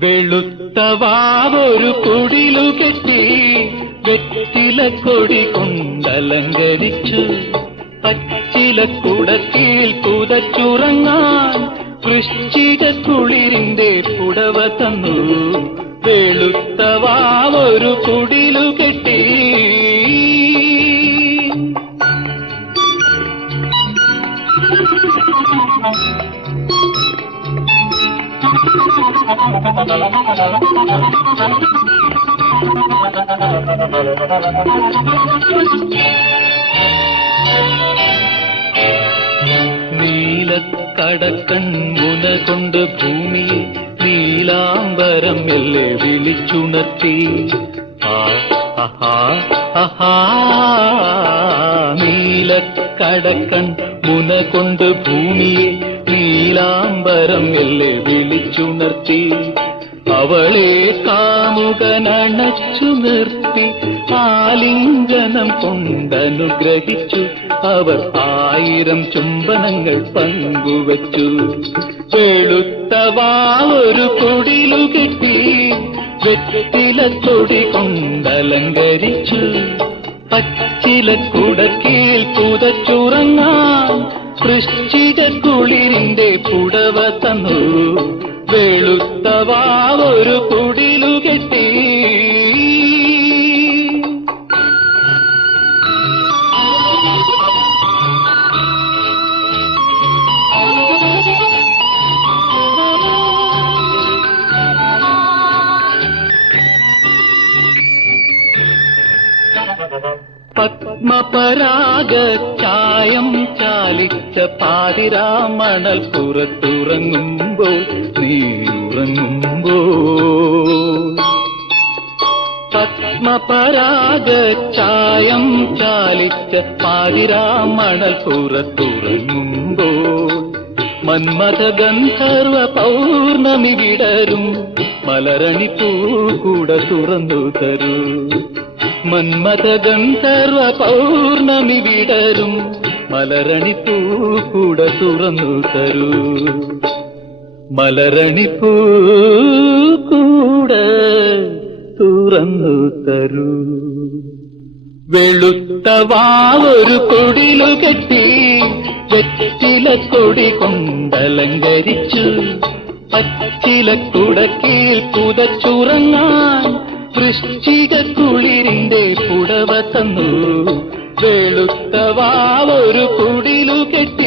വെളുത്ത വാവൊരു കുടിലു കെട്ടി വെറ്റില കൊടി കൊണ്ടലങ്കരിച്ചു പച്ചില കുടക്കീൽ പുതച്ചുറങ്ങാൻ വൃശ്ചിക കുളിരിന്റെ പുടവ തന്നു. വെളുത്ത വാവൊരു കുടിലു കെട്ടി. നീലക്കടക്കൺ മുന കൊണ്ട് ഭൂമിയെ നീലാംബരം എല്ലെ വിളിച്ചുണർത്തി. നീലക്കടക്കൺ മുന കൊണ്ട് ഭൂമിയെ നീലാംബരം എല്ലെ വിളിച്ചുണർത്തി. അവളെ കാമുകനണച്ചു നിർത്തി ആലിംഗനം കൊണ്ടനുഗ്രഹിച്ചു. അവർ 1000 ചുംബനങ്ങൾ പങ്കുവച്ചു. വെളുത്ത വാവൊരു കുടിലു കെട്ടി വെറ്റില കൊടി കൊണ്ടലങ്കരിച്ചു പച്ചില കുടക്കീൽ പുതച്ചുറങ്ങാൻ വൃശ്ചിക കുളിരിന്റെ പുടവ തന്നു. വെളുത്ത വാവൊരു കുടിലു കെട്ടി. പത്മപരാഗ ചായം ചാലിച്ച പാതിരാമണൽ പുറത്തുറങ്ങുമ്പോൾ നീയുറങ്ങുമ്പോൾ. പത്മപരാഗ ചായം ചാലിച്ച പാതിരാമണൽ പുറത്തുറങ്ങുമ്പോൾ മന്മഥ ഗന്ധർവ പൗർണമി വിടരും മലരണി പൂകൂട തുറന്നു തരൂ. മന്മഥ ഗന്ധർവ പൗർണമി വിടരും മലരണി പൂകൂട തുറന്നു തരൂ. മലരണി പൂകൂട തുറന്നു തരൂ. വെളുത്ത വാവൊരു കൊടിലു കെട്ടി വെറ്റില കൊടി കൊണ്ടലങ്കരിച്ചു പച്ചില കുടക്കീൽ പുതച്ചുറങ്ങാൻ വൃശ്ചിക കുളിരിന്റെ പുടവ തന്നു. വെളുത്ത വാവൊരു കുടിലു കെട്ടി.